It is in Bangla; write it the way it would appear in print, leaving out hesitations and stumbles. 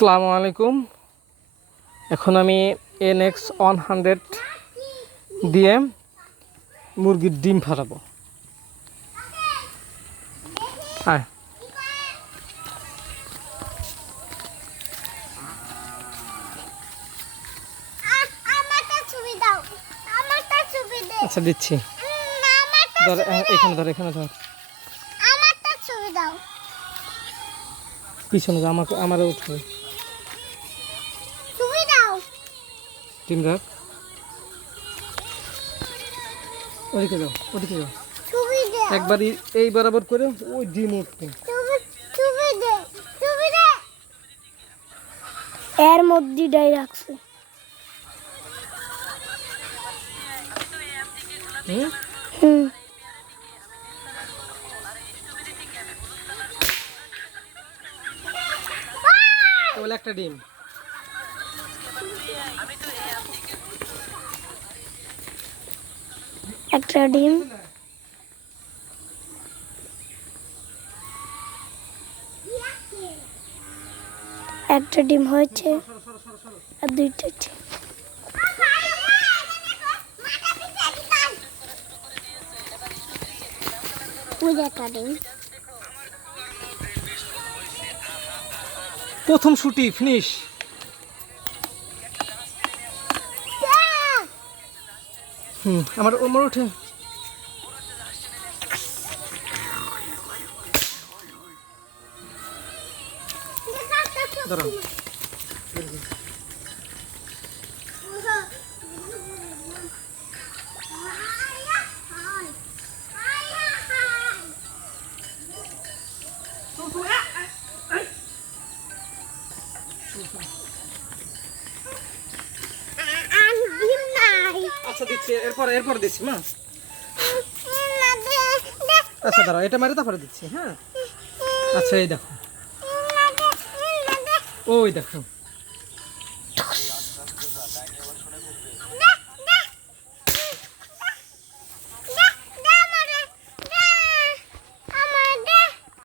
আসসালামু আলাইকুম। এখন আমি NX100 দিয়ে মুরগির ডিম ফাটাবো। হ্যাঁ, আচ্ছা দিচ্ছি। ধর এখানে ধর, এখানে ধর, পিছনে আমাকে আমারও উঠবে। ডিম রাখ, ওদিকে যাও, ওদিকে যাও, একবার এই বরাবর করে ওই ডিম উঠবে। এর মধ্যে ডাই রাখছে। হুম, কেবল একটা ডিম। একটা ডিম, একটা ডিম হয়েছে আর দুইটা ডিম। প্রথম শুটি ফিনিশ। আমার ওমর ওঠে। দাঁড়াও, আচ্ছা দিচ্ছি, এরপর দিচ্ছি মা। আচ্ছা দাঁড়াও, এটা মারে তারপরে দিচ্ছি। হ্যাঁ, আচ্ছা এই দেখো, ওই দেখো।